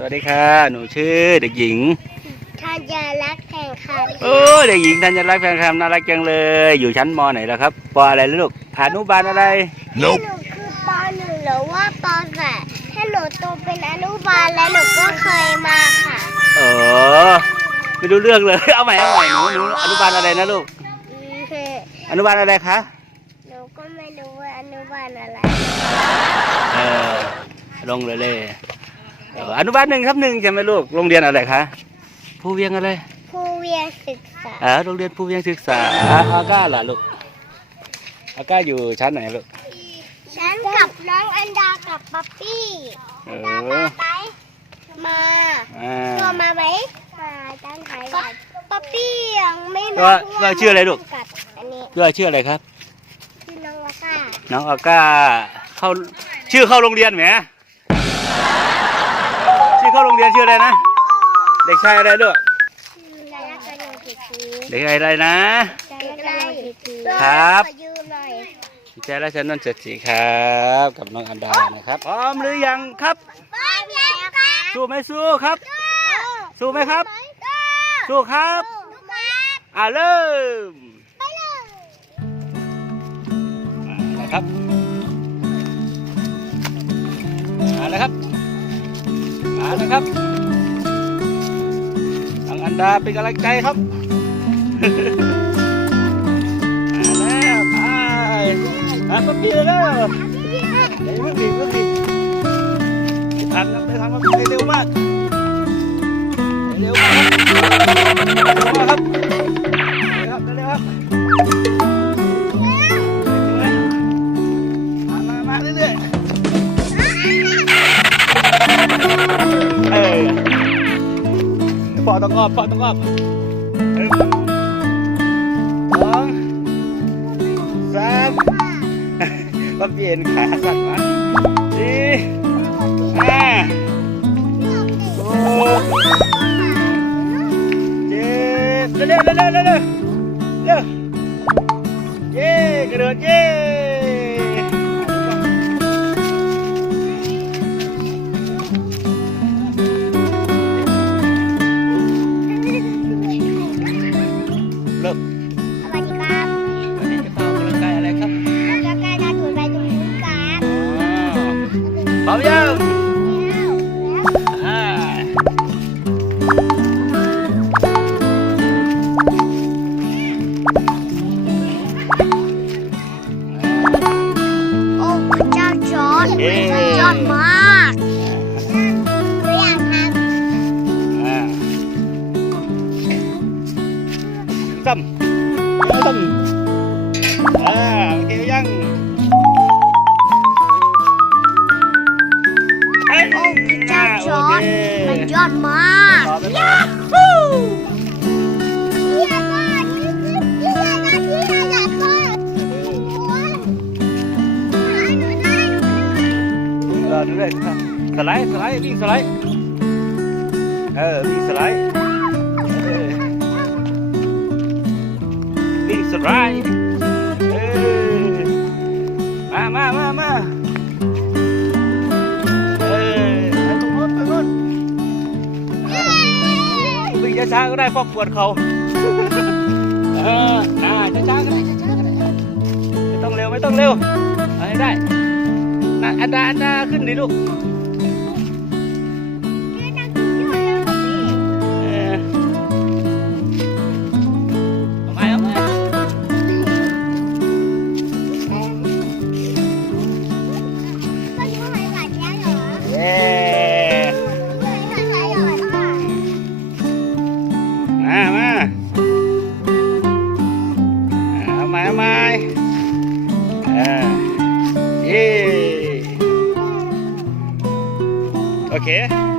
สวัสดีค่ะ หนูชื่อเด็กหญิงธัญรักษ์แข่งขันโอ้เด็กหญิงธัญรักษ์แฟนคลับน่ารักจังเลย อยู่ชั้นมไหนแล้วครับปอะไรลูกอนุบาลอะไรให้หนูคือปหนึ่งหรือว่าปแปดถ้าหนูโตเป็นอนุบาลแล้วหนูก็เคยมาค่ะเออไม่รู้เรื่องเลยเอาใหม่เอาใหม่หนูหนูอนุบาลอะไรนะลูกอืมอนุบาลอะไรคะหนูก็ไม่รู้ว่าอนุบาลอะไรเออลงเลยเลยเอออนุบาลหนึ่งครับหนึ่งใช่ไหมลูกโรงเรียนอะไรคะภูเวียงอะไรผู้เวียนศึกษาอ่าโรงเรียนภูเวียงศึกษาอาอาก้าล่ะลูกอาก้าอยู่ชั้นไหนลูกฉันกับน้องอันดากับป๊อปปี้เอดาอมาไหมมาอ่าตัวมาไหมมาตั้งไทยก่อนป๊อปปี้ยังไม่มาว่าว่าชื่ออะไรลูกกับอันนี้ชื่อชื่ออะไรครับชื่อน้องวาซ่าน้องอาก้าเข้าชื่อเข้าโรงเรียนไหมชื่อ เข้าโรงเรียนชื่ออะไรนะ เด็กชายอะไรลูกยายากันโนติทีเด็กชายอะไรนะยายากันโนติทีครับขอยืมหน่อยพี่แจ๊และฉันนนท์เศรษฐีครับ กับน้องอันดานะครับ พร้อมหรือยังครับบ้านยายค่ะสู้ไหมสู้ครับ สู้ไหมครับ สู้ครับลูกครับอ่าเริ่มไปเลยมาแล้วครับมาแล้วครับมาแล้วครับน้องอันดาเป็นกำลังใจครับมาแล้วไปมาปั๊บพี่เลยเด้อเดี๋ยวเพิ่งดีเพิ่งดีไม่ทันครับไม่ทันครับไปเร็วมากเร็วมากครับเร็วครับเร็วครับ ต้องอ้อมพอต้องอ้อมหนึ่งสองสามมาเปลี่ยนขาสั่นมาสี่ห้าหกเจ็ดเร็วเร็วเร็วเร็วเร็วเร็วเย้กระโดดเย้ เริ่มสวัสดีครับวันนี้จะเข้าออกกำลังกายอะไรครับแล้วก็การถูไปตรงนู้นครับพร้อมยังอ่าโอ้ ได้รอดูด้วยสไลด์สไลด์วิ่งสไลด์เออวิ่งสไลด์เออวิ่งสไลด์เออมามามามาเออไปตรงโน้นตรงโน้นวิ่งช้าๆก็ได้เพราะปวดเขาเออน่าช้าๆก็ได้ช้าๆก็ได้ไม่ต้องเร็วไม่ต้องเร็วเอาให้ได้ น่ะอันดาอันดาขึ้นดิลูก Okay.